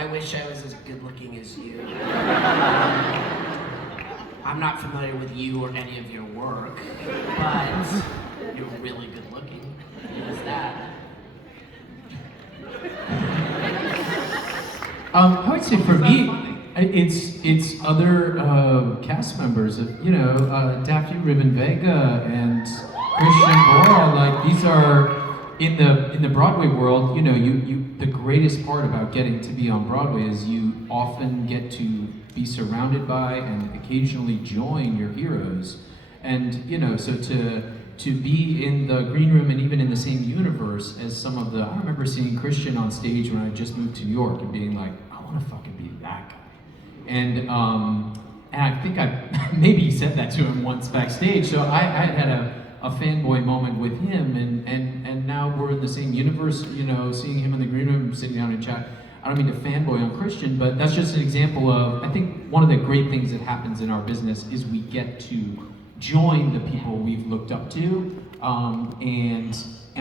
I wish I was as good looking as you. I'm not familiar with you or any of your work, but you're really good looking. What is that? I would say for me, it's other cast members of Daphne Ribbon Vega and Christian Borle. Like these are in the Broadway world. You the greatest part about getting to be on Broadway is you often get to be surrounded by and occasionally join your heroes, and so to be in the green room and even in the same universe as some of the. I remember seeing Christian on stage when I just moved to New York and being like, I want to fucking be that guy. And I think I maybe said that to him once backstage. So I had a fanboy moment with him, and now we're in the same universe. Seeing him in the green room, sitting down and chat. I don't mean to fanboy on Christian, but that's just an example of. I think one of the great things that happens in our business is we get to join the people we've looked up to, and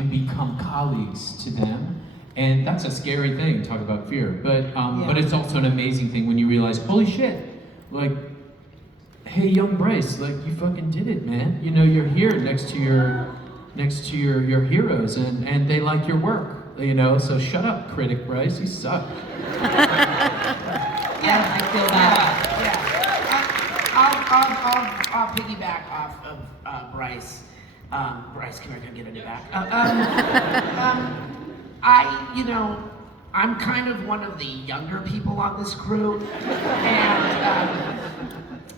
become colleagues to them. And that's a scary thing, talk about fear. But it's also an amazing thing when you realize, holy shit, like, hey, young Bryce, like you fucking did it, man. You're here next to your heroes, and they like your work. So shut up, critic Bryce, you suck. Yeah, I feel that. I'll piggyback off of Bryce. Bryce, come here, come get it back. I'm kind of one of the younger people on this crew, and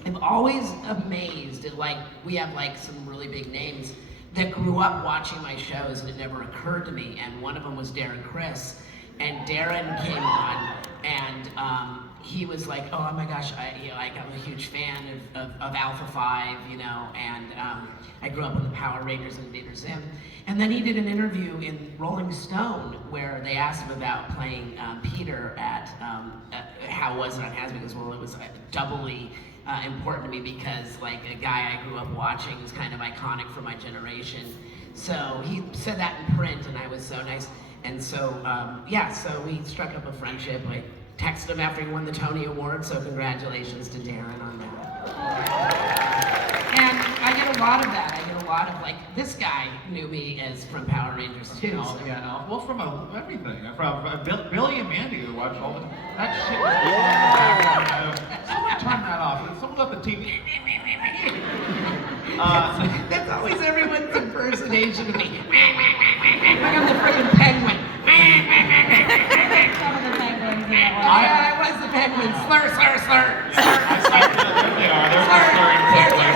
I'm always amazed at, like, we have like some really big names that grew up watching my shows, and it never occurred to me. And one of them was Darren Criss, and Darren came on, and he was like, oh my gosh, I'm a huge fan of Alpha 5, and I grew up with the Power Rangers and Invader Zim. And then he did an interview in Rolling Stone where they asked him about playing Peter at how was it on Has Been. He goes, well, it was doubly important to me because, like, a guy I grew up watching is kind of iconic for my generation. So he said that in print, and I was so nice. And so, so we struck up a friendship. I texted him after he won the Tony Award, so congratulations to Darren on that. And I get a lot of that. I get a lot of, like, this guy knew me as from Power Rangers too. Well, from everything. From Billy and Mandy who watched all the that shit. Someone turn that off. Someone left the TV. That's always everyone's impersonation of me. Like I'm the freaking penguin. Some of the penguins, I was the penguin. Slur, slur, slur. There they are. They're slurring quickly.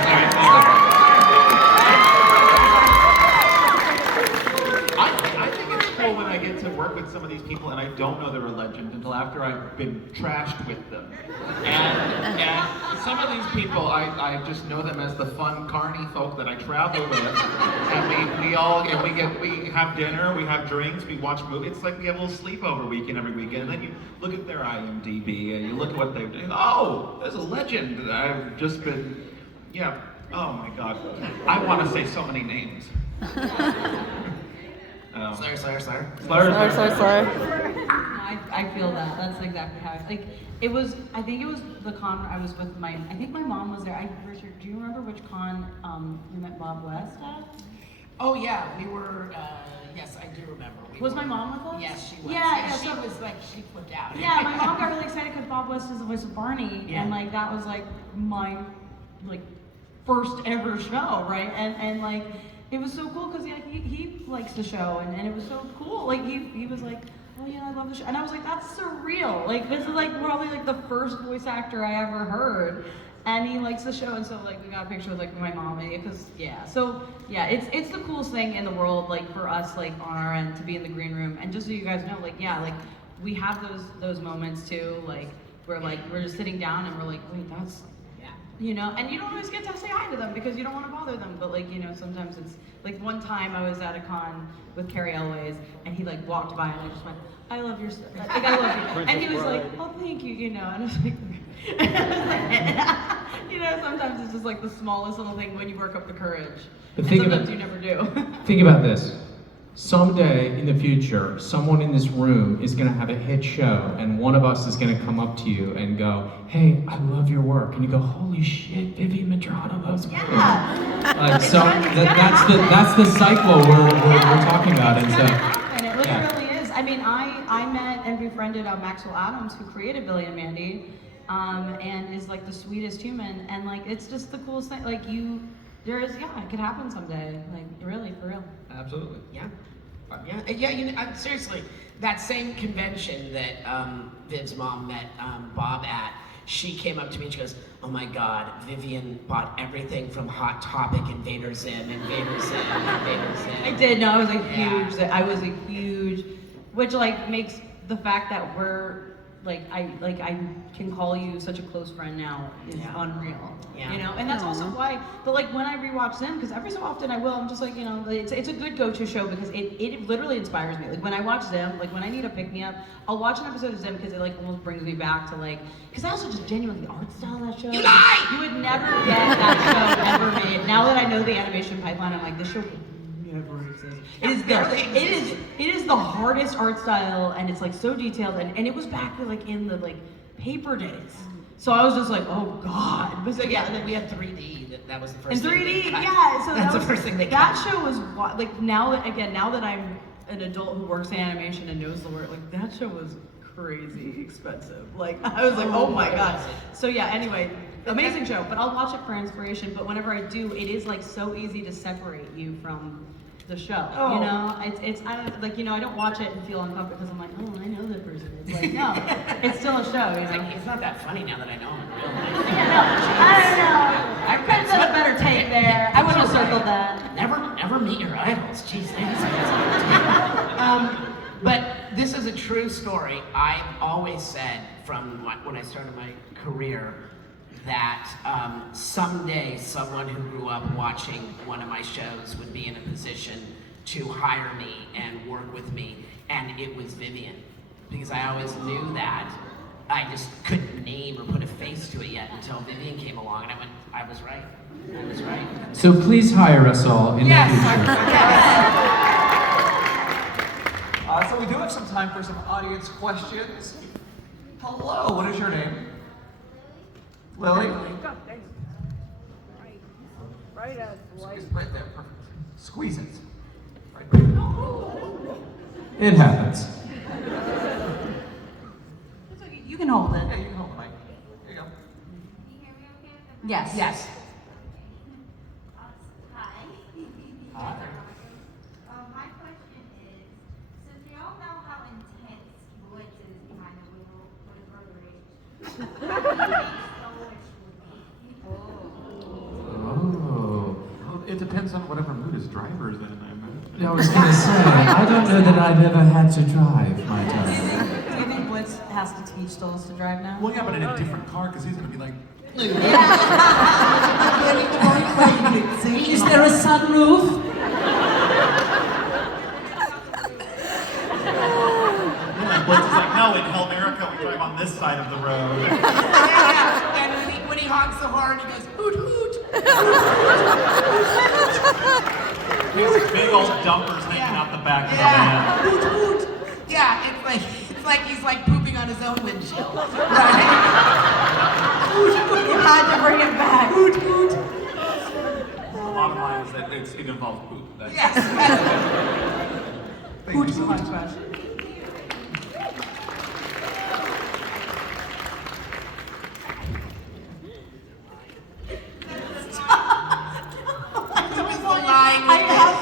I think it's cool when I get to work with some of these people and I don't know they're a legend until after I've been trashed with them. And some of these people, I just know them as the fun carny folk that I travel with. And we have dinner, we have drinks, we watch movies. It's like we have a little sleepover weekend every weekend. And then you look at their IMDb and you look at what they've done. Oh, there's a legend. I've just been, oh my God. I want to say so many names. Slur, slur, slur. I feel that. That's exactly how I think. I think it was the con I was with I think my mom was there. Richard, do you remember which con we met Bob West at? Oh yeah, we were, yes, I do remember. Was my mom with us? Yes, she was. Yeah, she was like, she flipped out. Yeah, my mom got really excited because Bob West is the voice of Barney, Yeah. and like that was like my first ever show, right? And like it was so cool because he likes the show, and it was so cool. Like he was like, oh yeah, I love the show, and I was like, that's surreal. Like this is like probably like the first voice actor I ever heard. And he likes the show, and so like we got a picture with like my mom, because it's the coolest thing in the world, like for us, like on our end, to be in the green room. And just so you guys know, like we have those moments too, like where like we're just sitting down and we're like, wait, that's and you don't always get to say hi to them because you don't want to bother them, but like sometimes it's like one time I was at a con with Carrie Elways and he like walked by and I just went, I love your stuff, like I love you, and he was like, oh thank you, and I was like sometimes it's just like the smallest little thing when you work up the courage. But And sometimes you never do. Think about this. someday in the future, someone in this room is going to have a hit show, and one of us is going to come up to you and go, "Hey, I love your work," and you go, "Holy shit, Vivian Madrano loves my work." Yeah. So that's the cycle we're talking about, and so. And it literally is. I mean, I met and befriended Maxwell Adams, who created Billy and Mandy, and is like the sweetest human, and like it's just the coolest thing. Like it could happen someday. Like really, for real. Absolutely. Yeah. Seriously, that same convention that Viv's mom met Bob at, she came up to me and she goes, "Oh my God, Vivian bought everything from Hot Topic, Invader Zim, Invader Zim, Invader Zim." I did. No, I was a huge, which like makes the fact that we're I can call you such a close friend now is unreal. Yeah. You know, and that's also why. But like when I rewatch them, because every so often I will, I'm just like, you know, it's a good go-to show because it literally inspires me. Like when I watch them, like when I need a pick-me-up, I'll watch an episode of them because it like almost brings me back to like, because I also just genuinely the art style of that show. You lie! You would never get that show ever made. Now that I know the animation pipeline, I'm like, this show could never exist. It is the hardest art style, and it's like so detailed, and it was back like in the like paper days. So I was just like, oh God. So yeah, and then we had 3D. That was the first. In thing 3D, they cut. yeah. So that's the first thing they that cut. show was like now that I'm an adult who works in animation and knows the word, like that show was crazy expensive. Like I was like, oh my God. So yeah. Anyway, amazing show. But I'll watch it for inspiration. But whenever I do, it is like so easy to separate you from the show. Oh. You know, it's I don't like, you know, I don't watch it and feel uncomfortable because I'm like, oh, I know that person. It's like no, it's still a show. You know. It's not that funny now that I know him in real life. Yeah, no, I don't know. I could have done a better take there. I would have circled that. Never meet your idols. Jeez, but this is a true story. I've always said from when I started my career that someday someone who grew up watching one of my shows would be in a position to hire me and work with me, and it was Vivian. Because I always knew that. I just couldn't name or put a face to it yet until Vivian came along, and I was right. I was right. So please hire us all in the future. So we do have some time for some audience questions. Hello, what is your name? Lily? Right as light. Right there, perfect. Squeeze it. Right there. It happens. You can hold it. Yeah, you can hold the mic. There you go. Yes. Yes. Hi. Hi. My question is, so do y'all know how intense Blitz is behind the wheel with brother What do you think Stoic would be? Oh. Well, it depends on whatever mood his driver's in, I imagine. I was gonna say, I don't know that I've ever had to drive my time. Do you think Blitz has to teach Stolas to drive now? Well, yeah, but in a different car, because he's gonna be like, Is there a sunroof? Blitz is like, no, in Hell America, we drive on this side of the road. And when he honks so hard, he goes, hoot hoot. These big old dumpers hanging out the back of the van. Hoot hoot. Yeah, it's like he's like pooping on his own windshield. Right? You had to bring it back. Hoot hoot. the bottom line is that it involves poop. That's Yes. Thank you so much.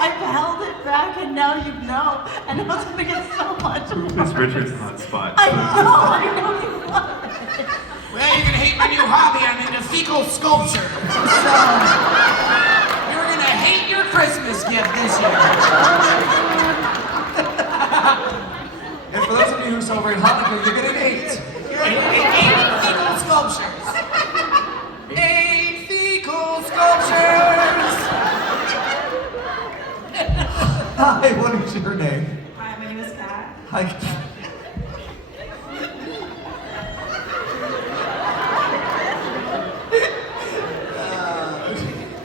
I've held it back and now you know. And I was gonna get so much. It's Richard's hot spot. I know you love it. Well, you're gonna hate my new hobby. I'm into fecal sculpture. So you're gonna hate your Christmas gift this year. And for those of you who celebrate Hanukkah, you're getting 8. Eight fecal sculptures. 8 fecal sculptures. Hi, what is your name? Hi, my name is Kat. Hi.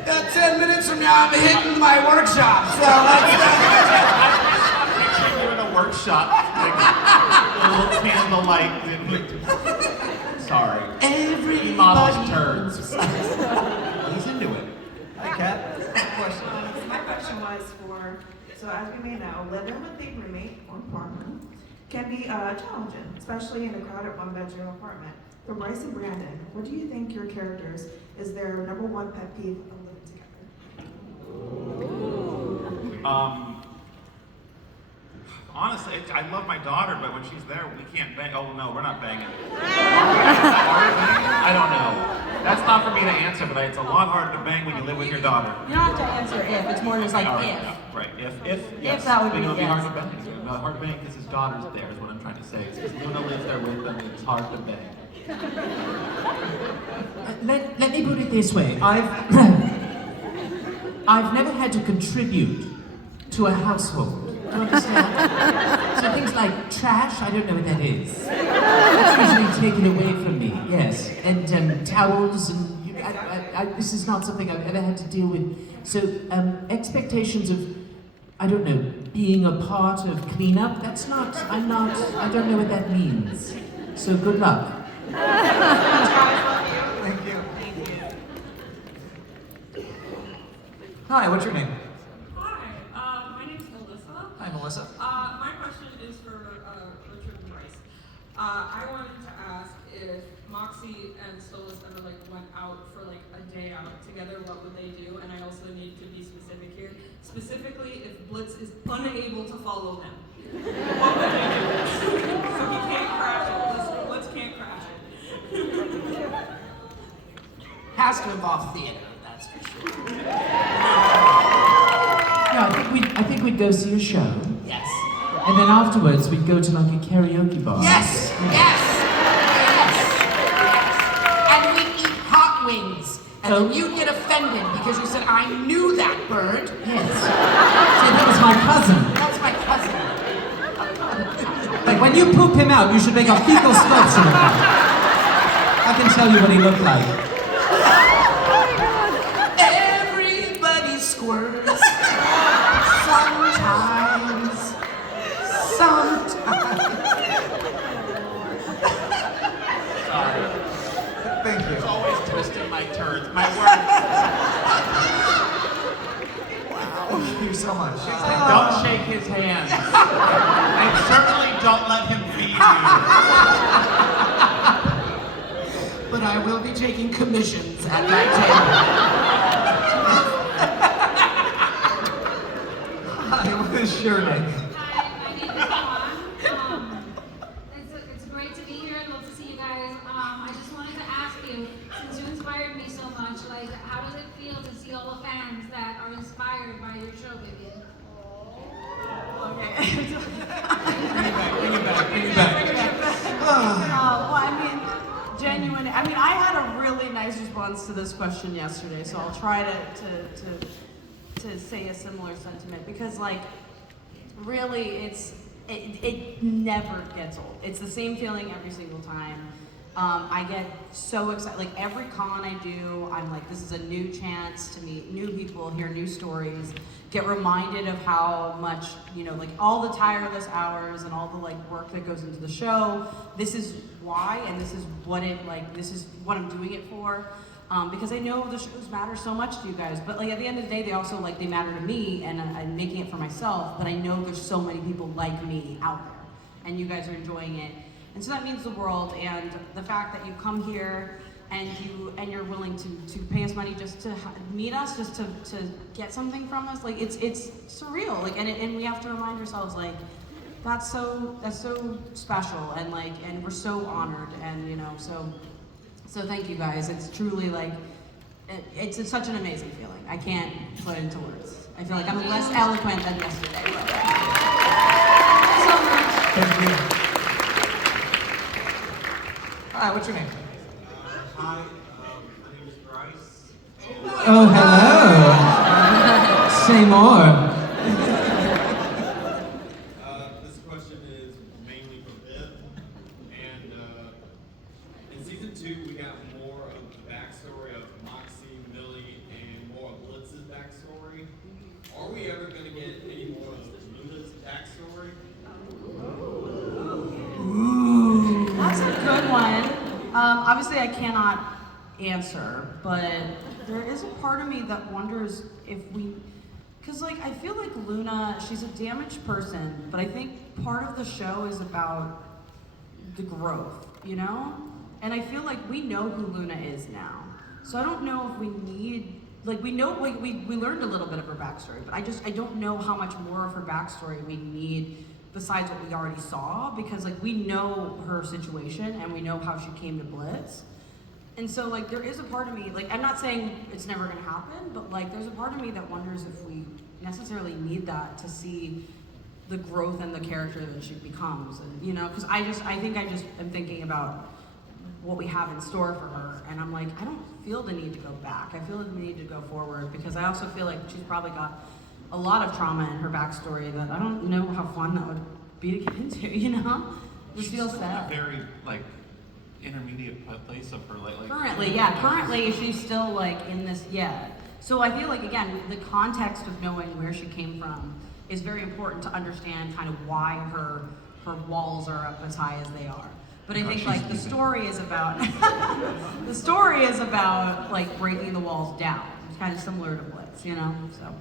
About 10 minutes from now, I'm hitting my workshop. So let's shot. Like, a little candlelight. Sorry. Everybody Models turds. He's into it. Hey, Kat, question. My question was for, so as we may know, living with a roommate or partner can be challenging, especially in a crowded one-bedroom apartment. For Bryce and Brandon, what do you think your characters is their number one pet peeve of living together? Honestly, I love my daughter, but when she's there, we can't bang. Oh no, we're not banging. I don't know. That's not for me to answer, but it's a lot harder to bang when you live with your daughter. You don't have to answer if, it's more just like All right, if. yeah, right. If yes. that would be It would be hard yes. to bang. It's hard to bang because his daughter's there. Is what I'm trying to say. Because Luna lives there with them. It's hard to bang. Let me put it this way. I've never had to contribute to a household. Do you understand? So things like trash, I don't know what that is. That's usually taken away from me, yes. And towels, and this is not something I've ever had to deal with. So expectations of, I don't know, being a part of cleanup, I don't know what that means. So good luck. Thank you. Hi, what's your name? Hi, my name's Melissa. Hi, Melissa. My question is for Richard and Bryce. I wanted to ask if Moxie and Stolas ever went out for a day out together, what would they do? And I also need to be specific here. Specifically, if Blitz is unable to follow them, what would they do? So he can't crash it. Blitz can't crash it. Has to involve theater, that's for sure. Yeah, I think we'd go see a show. Yes. And then afterwards, we'd go to like a karaoke bar. Yes, yes, yes, and we eat hot wings. And then you'd get offended because you said, I knew that bird. Yes. See, that was my cousin. That's my cousin. Like, when you poop him out, you should make a fecal sculpture of him. I can tell you what he looked like. Everybody squirts. Sometimes. Sorry. Thank you. It's always twisting my turds. My words. Thank you so much. Don't shake his hand. And certainly don't let him feed you. But I will be taking commissions at that table. Hi, what is your name? Hi, my name is Dawn. It's great to be here and love to see you guys. I just wanted to ask you, since you inspired me so much, how does it feel to see all the fans that are inspired by your show, Vivian? Okay. Bring it back. Well, I mean, genuine. I mean, I had a really nice response to this question yesterday, so I'll try to say a similar sentiment because, really, it never gets old. It's the same feeling every single time. I get so excited. Every con I do, I'm like, this is a new chance to meet new people, hear new stories, get reminded of how much, all the tireless hours and all the work that goes into the show. This is why, and this is what this is what I'm doing it for. Because I know the shows matter so much to you guys, but at the end of the day, they also they matter to me, and I'm making it for myself. But I know there's so many people like me out there, and you guys are enjoying it. And so that means the world, and the fact that you come here and you're willing to pay us money just to meet us, just to get something from us, it's surreal. And we have to remind ourselves that's so special, and we're so honored, and so thank you guys. It's truly it's such an amazing feeling. I can't put it into words. I feel like I'm less eloquent than yesterday. So much. Thank you. Hi, what's your name? Hi, my name is Bryce. Oh, hello. Say more. This question is mainly for Viv. And in season 2, we got more of the backstory of Moxie, Millie, and more of Blitz's backstory. Are we ever going to get any more of Luna's backstory? Obviously, I cannot answer, but there is a part of me that wonders if we, because like I feel like Luna, she's a damaged person, but I think part of the show is about the growth, you know? And I feel like we know who Luna is now. So I don't know if we need, like we know, like we learned a little bit of her backstory, but I don't know how much more of her backstory we need besides what we already saw, because like we know her situation and we know how she came to Blitz. And so like there is a part of me, like I'm not saying it's never gonna happen, but like there's a part of me that wonders if we necessarily need that to see the growth and the character that she becomes. And you know, because I think I just am thinking about what we have in store for her, and I'm like, I don't feel the need to go back. I feel the need to go forward, because I also feel like she's probably got a lot of trauma in her backstory that I don't know how fun that would be to get into, you know? Just feels sad. A very like intermediate place of her like Currently she's still like in this, So I feel like, again, the context of knowing where she came from is very important to understand kind of why her walls are up as high as they are. But I think like the story is about like breaking the walls down. It's kind of similar to Blitz, you know? So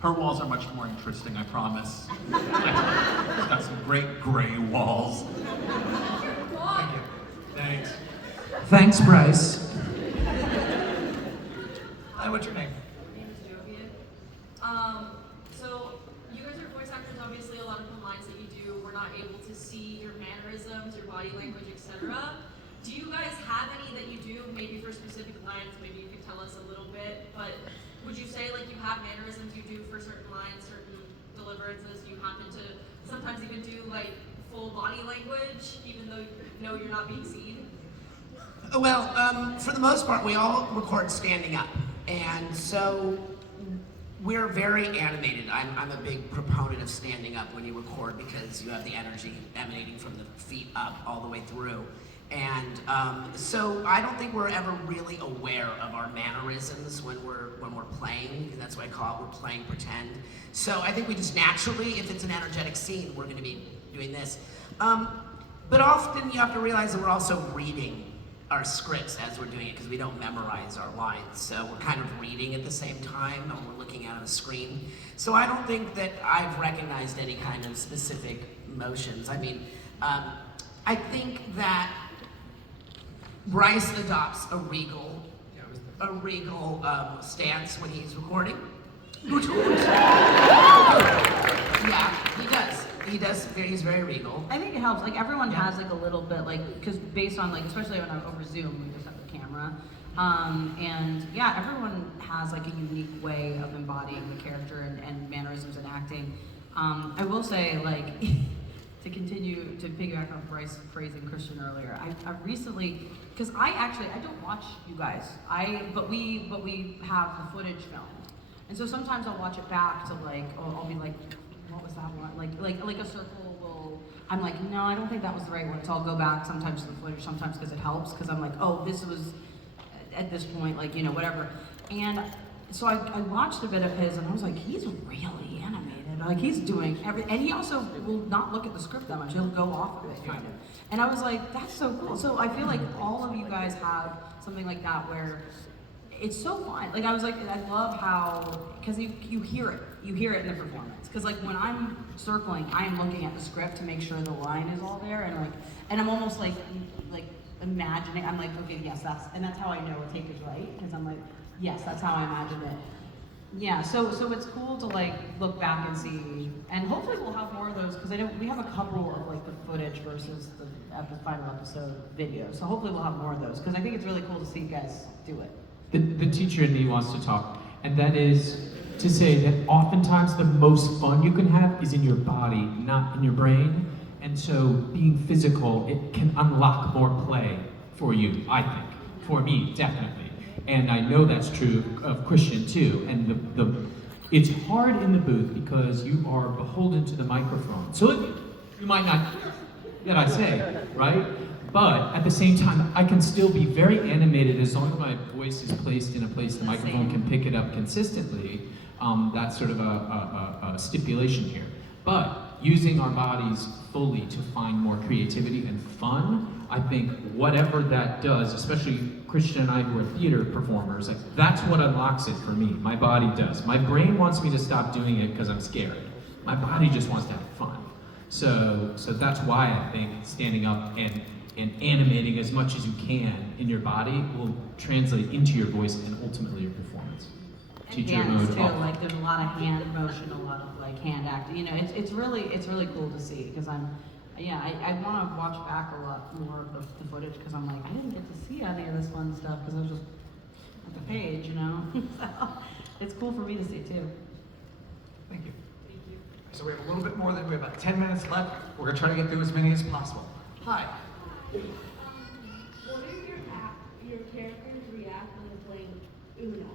Her walls are much more interesting, I promise. She's got some great gray walls. Thank you. Thanks. Thanks, Bryce. Hi, what's your name? My name is Jovian. So you guys are voice actors. Obviously, a lot of the lines that you do, we're not able to see your mannerisms, your body language, etc. Do you guys have any that you do, maybe for specific lines? Maybe you could tell us a little bit. But would you say like you have mannerisms you do for certain lines, certain deliverances? You happen to sometimes even do like full body language, even though you know you're not being seen? Well, for the most part, we all record standing up, and so we're very animated. I'm a big proponent of standing up when you record, because you have the energy emanating from the feet up all the way through. And so I don't think we're ever really aware of our mannerisms when we're playing, and that's why I call it, we're playing pretend. So I think we just naturally, if it's an energetic scene, we're gonna be doing this. But often you have to realize that we're also reading our scripts as we're doing it, because we don't memorize our lines. So we're kind of reading at the same time, and we're looking at a screen. So I don't think that I've recognized any kind of specific motions. I mean, I think that Bryce adopts a regal stance when he's recording. Yeah, he does. He's very regal. I think it helps. Like everyone has like a little bit, like, because based on like, especially when I'm over Zoom, we just have the camera. And yeah, everyone has like a unique way of embodying the character and mannerisms and acting. I will say, like, to continue to piggyback on Bryce praising Christian earlier, I recently, because I don't watch you guys. But we have the footage filmed, and so sometimes I'll watch it back to like, I'll be like, what was that one? Like a circle will, I'm like, no, I don't think that was the right one. So I'll go back sometimes to the footage, sometimes because it helps, because I'm like, oh, this was at this point, like, you know, whatever. And so I watched a bit of his, and I was like, he's really animated. Like, he's doing everything. And he also will not look at the script that much. He'll go off of it, kind of. And I was like, that's so cool. So I feel like all of you guys have something like that where it's so fun. Like, I was like, I love how, because you hear it. You hear it in the performance. Because like when I'm circling, I am looking at the script to make sure the line is all there, and I'm almost like imagining. I'm like, okay, yes, that's how I know a take is right, because I'm like, yes, that's how I imagine it. Yeah, so it's cool to like look back and see, and hopefully we'll have more of those, because I know we have a couple of like the footage versus the final episode video. So hopefully we'll have more of those, because I think it's really cool to see you guys do it. The teacher in me wants to talk, and that is to say that oftentimes the most fun you can have is in your body, not in your brain. And so being physical, it can unlock more play for you, I think. For me, definitely. And I know that's true of Christian too. And it's hard in the booth because you are beholden to the microphone. So you might not get I say, right? But at the same time, I can still be very animated as long as my voice is placed in a place the microphone can pick it up consistently. That's sort of a stipulation here. But using our bodies fully to find more creativity and fun. I think whatever that does, especially Christian and I who are theater performers, like that's what unlocks it for me. My body does. My brain wants me to stop doing it because I'm scared. My body just wants to have fun. So that's why I think standing up and animating as much as you can in your body will translate into your voice and ultimately your performance. And hands too, like there's a lot of hand motion, a lot of like hand acting. You know, it's really cool to see because I want to watch back a lot more of the footage because I'm like I didn't get to see any of this fun stuff because I was just at the page, you know. So it's cool for me to see too. Thank you. So we have a little bit more than we have about 10 minutes left. We're gonna try to get through as many as possible. Hi. What is your character's reaction to playing Uno?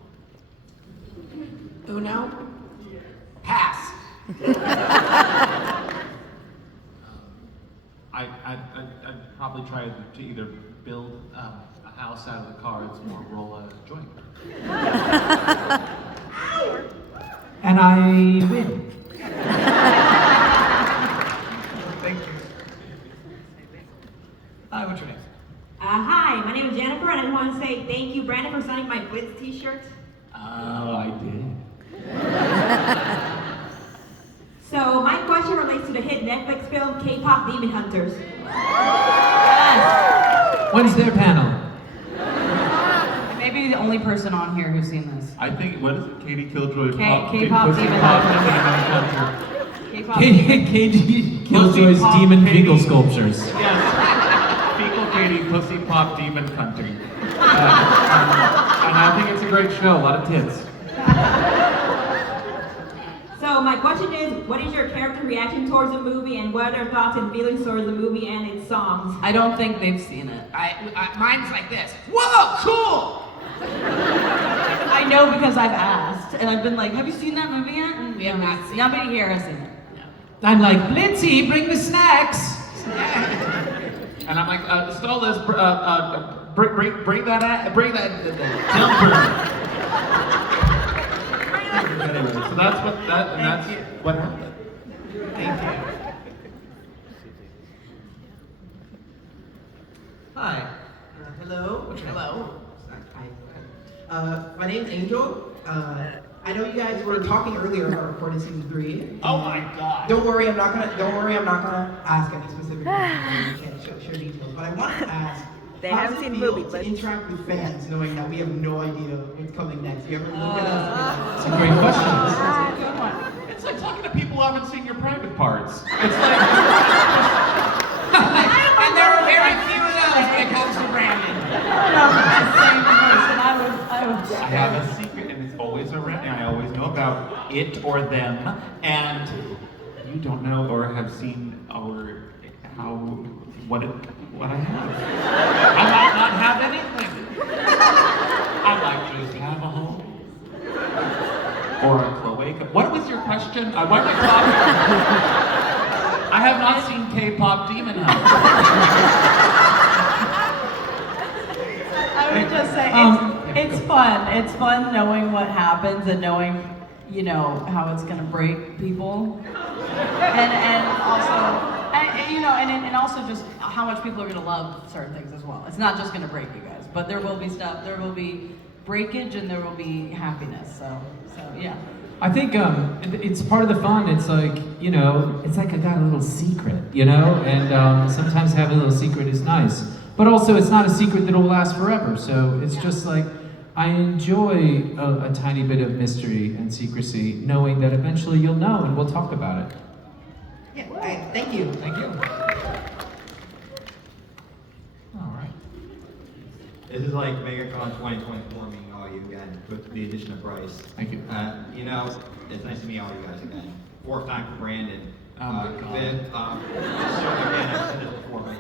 Uno? Pass. I'd probably try to either build a house out of the cards or roll a joint. And I win. Thank you. Hi, what's your name? Hi, my name is Jennifer, and I want to say thank you, Brandon, for signing my Blitz t-shirt. Oh, I did. So my question relates to the hit Netflix film K-pop Demon Hunters. When's their panel? Maybe the only person on here who's seen this. I think, what is it? Katie Killjoy K-pop Pussy Demon Pop Hunter. Demon Hunter. K-pop Demon. KD Killjoy's Pussy Demon Pop Beagle Katie. sculptures. Yes. Fecal Katie Pussy Pop Demon Hunter. And I think it's a great show, a lot of tits. So my question is, what is your character reaction towards the movie, and what are their thoughts and feelings towards the movie and its songs? I don't think they've seen it. Mine's like this. Whoa, cool! I know because I've asked, and I've been like, have you seen that movie yet? And We have not seen nobody here has seen it. I'm like, Blitzy, bring the snacks. And I'm like, Stolas, bring that jumper. Anyway, so that's what happened. Thank you. Hi. Hello. Hello. Hi. My name's Angel. I know you guys were talking earlier about recording season 3. Oh my God. Don't worry, I'm not gonna ask any specific questions. We can't share details. But I wanted to ask. They how haven't does it seen the feel movie, to but- interact with fans, knowing that we have no idea what's coming next? You ever look at us? It's a great question. It's like talking to people who haven't seen your private parts. It's like, And there are very few of those when it comes to Brandon. I have a secret, and it's always around. I always know about it or them, and you don't know or have seen what I have. I might not have anything. I might just have a home or a cloaca. What was your question? Why am I talking? I have not seen K-pop Demon Hunter. I would just say it's fun. It's fun knowing what happens and knowing, you know, how it's gonna break people, and also, and also just how much people are gonna love certain things as well. It's not just gonna break you guys, but there will be stuff. There will be breakage and there will be happiness. So yeah. I think it's part of the fun. It's like, you know, it's like I got a little secret, you know, and sometimes having a little secret is nice. But also, it's not a secret that will last forever. So it's just like I enjoy a tiny bit of mystery and secrecy, knowing that eventually you'll know and we'll talk about it. Yeah. Thank you. Thank you. All right. This is like MegaCon 2024 meeting all you again with the addition of Bryce. Thank you. You know, it's nice to meet all you guys again. Fourth time for Brandon. Oh my God. So again, I've said this before, but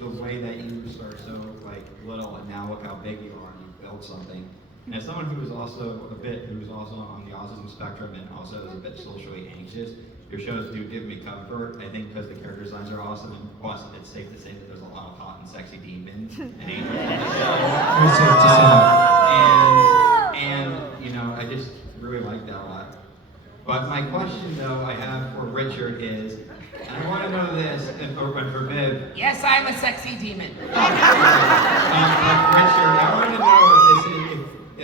the way that you start so like little and now look how big you are and you built something. And as someone who's also on the autism spectrum and also is a bit socially anxious, your shows do give me comfort. I think because the character designs are awesome, and plus it's safe to say that there's a lot of hot and sexy demons and angels in the show. Very safe to say. And you know, I just really like that a lot. But my question though I have for Richard is, I want to know this, for Viv. Yes, I'm a sexy demon. Richard, I want to know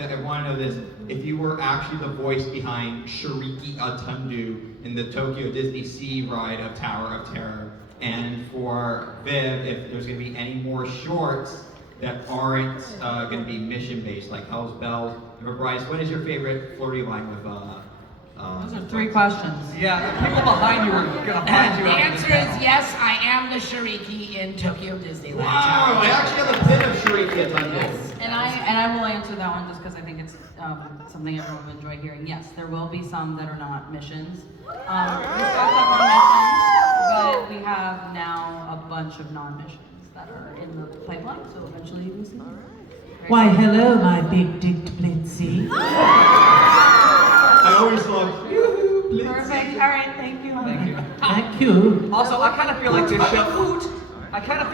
I want to know this. If you were actually the voice behind Shariki Atundu in the Tokyo Disney Sea ride of Tower of Terror, and for Viv, if there's going to be any more shorts that aren't going to be mission-based, like Hell's Bells. And for Bryce, what is your favorite flirty line with Those are 3 questions. Yeah, the people behind you are gonna find you The after this answer panel. is yes, I am the Shariki in Tokyo Disneyland. Wow, I actually have a pin of Shariki Atundu. And I will answer that one just because I think it's something everyone will enjoy hearing. Yes, there will be some that are not missions. We stocked up on missions, but we have now a bunch of non-missions that are in the pipeline, so eventually you will see them. Why, hello, my big dicked Blitzy. I always love Perfect. All right, thank you. Thank you. Thank you. Also, I kind of feel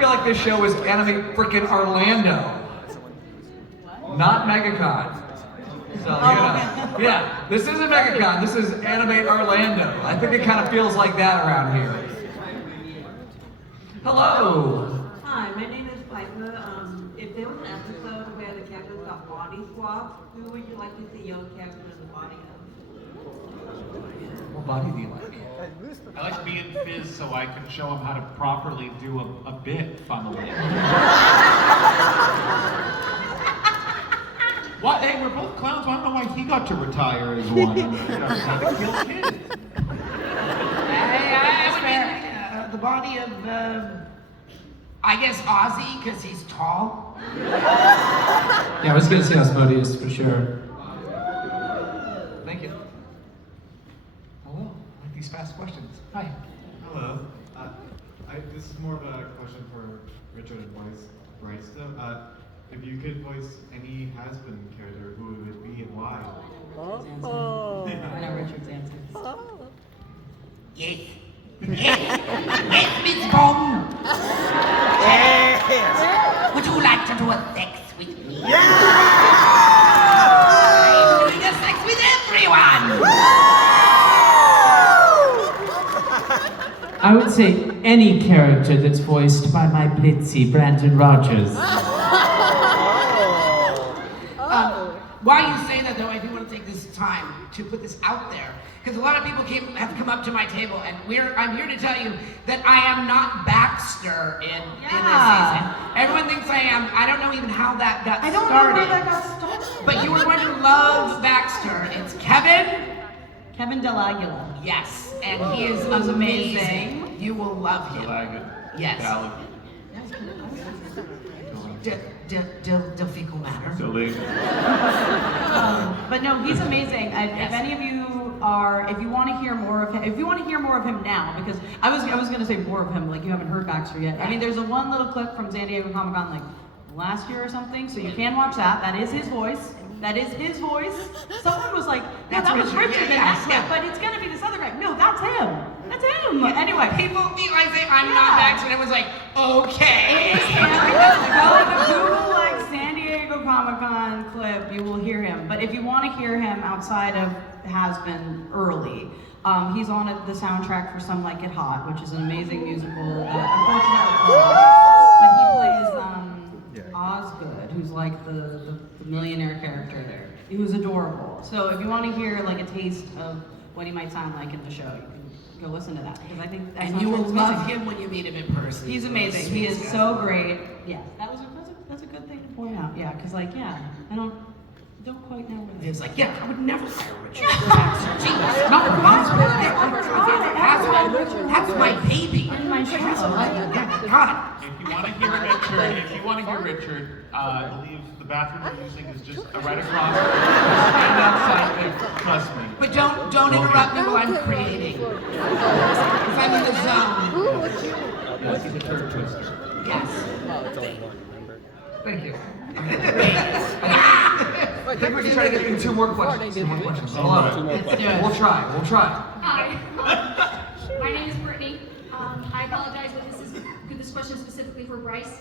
like this show is Animate frickin' Orlando, not MegaCon. So, yeah, this isn't MegaCon, this is Animate Orlando. I think it kind of feels like that around here. Hello. Hi, my name is Piper. If there was an episode where the characters got body swapped, who would you like to see your character in the body of? What body do you like? I like being Fizz so I can show him how to properly do a bit, funnily. What? Hey, we're both clowns. I don't know why he got to retire as one. Trying to kill kids. The body of, I guess Ozzy, because he's tall. Yeah, I was gonna say Asmodeus for sure. Thank you. Hello. I like these fast questions. Hi. Hello. This is more of a question for Richard and Bryce. If you could voice any has-been character, who would it be and why? I know Richard's answer. Yes. Yes, Miss Bomb. Yes. Would you like to do a sex with me? Yeah. I'm doing a sex with everyone. I would say any character that's voiced by my Blitzy, Brandon Rogers. While you say that, though, I do want to take this time to put this out there, because a lot of people have come up to my table, and I'm here to tell you that I am not Baxter in this season. Everyone thinks I am. I don't know even how that got started. I don't know where that got started. But you are going to love Baxter. It's Kevin Del Aguila. Yes, and he is amazing. You will love him. Yes. Del fecal matter. But no, he's amazing. If any of you if you want to hear more of him, now, because I was gonna say more of him, like you haven't heard Baxter yet. I mean, there's a one little clip from San Diego Comic-Con like last year or something, so you can watch that. That is his voice. Someone was like, yeah, that was Richard in that clip, but it's gonna be this other guy. No, that's him. That's him. Anyway, people realize that I'm not Baxter, and it was like, okay. It is him. Google like San Diego Comic-Con clip, you will hear him. But if you want to hear him outside of Has Been early, he's on the soundtrack for Some Like It Hot, which is an amazing musical that unfortunately but he plays Osgood, who's like the millionaire character there. He was adorable. So if you want to hear like a taste of what he might sound like in the show, you can go listen to that, because I think that's and you will love him when you meet him in person. He's amazing. He is so great. Yeah, that's a good thing to point out. Yeah, because like I don't quite know where. It's like I would never hire Richard. That's my baby. In my show. God. If you want to hear Richard, I believe the bathroom we're using is just right across. Stand outside there, trust me. But don't interrupt me while I'm creating. Because I'm in the zone. Yes, he's a turd twister. Yes. Thank you. I think we can try to get through two more questions. Hello. We'll try. Hi. My name is Brittany. I apologize, but could this this question is specifically for Bryce.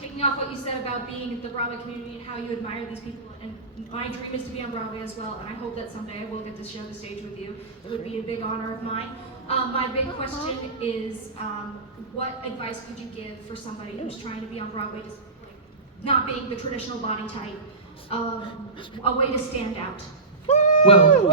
Taking off what you said about being in the Broadway community and how you admire these people, and my dream is to be on Broadway as well, and I hope that someday I will get to share the stage with you. It would be a big honor of mine. My big question is, what advice could you give for somebody who's trying to be on Broadway, just like, not being the traditional body type, a way to stand out? Well,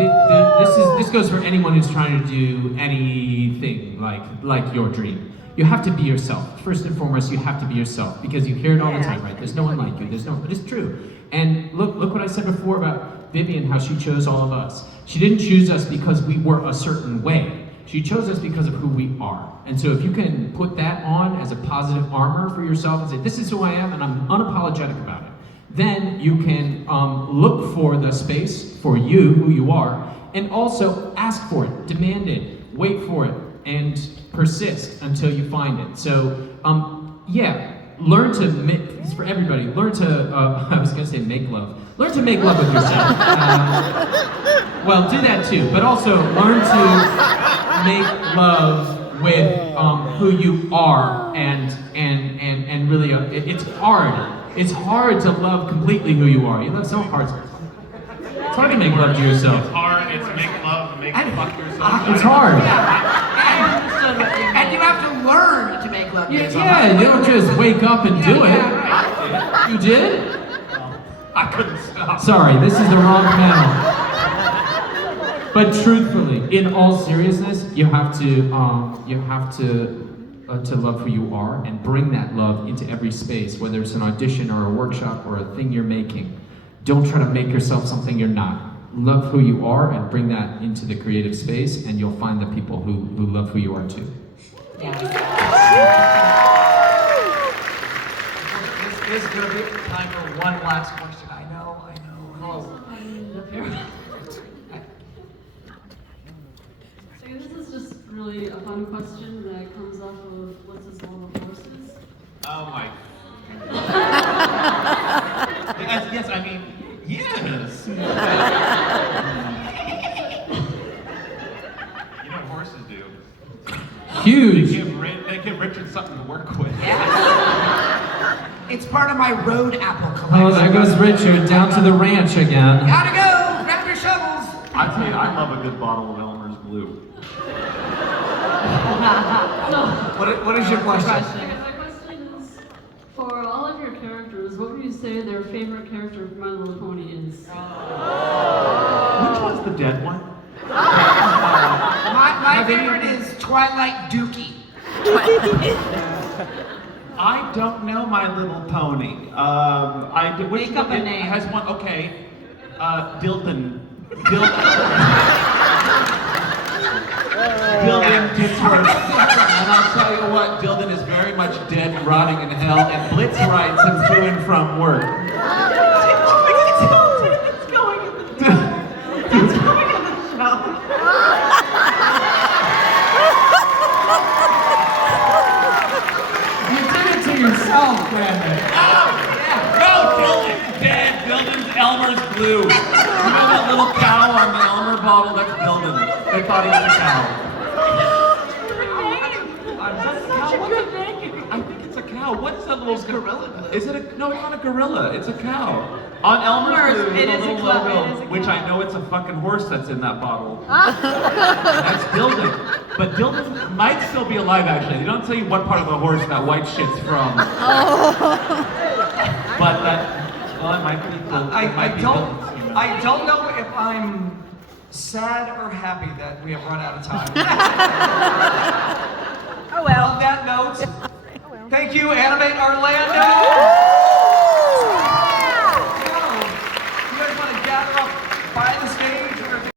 this goes for anyone who's trying to do anything like your dream. You have to be yourself. First and foremost, you have to be yourself, because you hear it all the time, right? There's no one like you. But it's true. And look what I said before about Vivian, how she chose all of us. She didn't choose us because we were a certain way. She chose us because of who we are. And so if you can put that on as a positive armor for yourself and say, this is who I am, and I'm unapologetic about it, then you can look for the space for you, who you are, and also ask for it, demand it, wait for it, and persist until you find it. So, yeah, learn to make, it's for everybody, learn to, I was gonna say make love. Learn to make love with yourself. Well, do that too, but also learn to make love with who you are, and really, it's hard. It's hard to love completely who you are. You love so hard. It's hard to make love to yourself. It's hard. It's make love, make fuck yourself. It's hard. And you have to learn to make love to yourself. Yeah, you don't just wake up and do it. Right. You did? I couldn't stop. Sorry, this is the wrong panel. But truthfully, in all seriousness, you have to love who you are and bring that love into every space, whether it's an audition or a workshop or a thing you're making. Don't try to make yourself something you're not. Love who you are and bring that into the creative space, and you'll find the people who love who you are too. This is going to be time for one last question. I know. Oh. So this is just really a fun question that comes off of what's his love of horses. Oh my. Yes, I mean, yes. You know what horses do? Huge. They give Richard something to work with. It's part of my road apple collection. Oh, there goes Richard, down to the ranch again. Gotta go! Grab your shovels! I tell you, I love a good bottle of Elmer's Blue. What is your question? My question is, for all of your characters, what would you say their favorite character from My Little Pony is? Which one's the dead one? My favorite is Twilight Dookie. I don't know My Little Pony. Make up a name. Has one? Okay. Dilton. Dilton Titsworth. And I'll tell you what, Dilton is very much dead, rotting in hell, and Blitz rides him to and from work. It's going in the show. You did it to yourself, Brandon. No, Dilton's dead. Dilton's Elmer's Blue. You know that little cow on the Elmer bottle? That's Dilton. They thought he was a cow. I think it's a cow. What is that little gorilla? Is it a? No, it's not a gorilla. It's a cow. On Elmer's Blue, It there's is a a little clown, logo, it is a which clown. I know it's a fucking horse that's in that bottle. That's Dilton. But Dilton might still be alive, actually. They don't tell you what part of the horse that white shit's from. But that, well, it might be Dilton. I don't know if I'm sad or happy that we have run out of time. Oh well. On that note, thank you, Animate Orlando.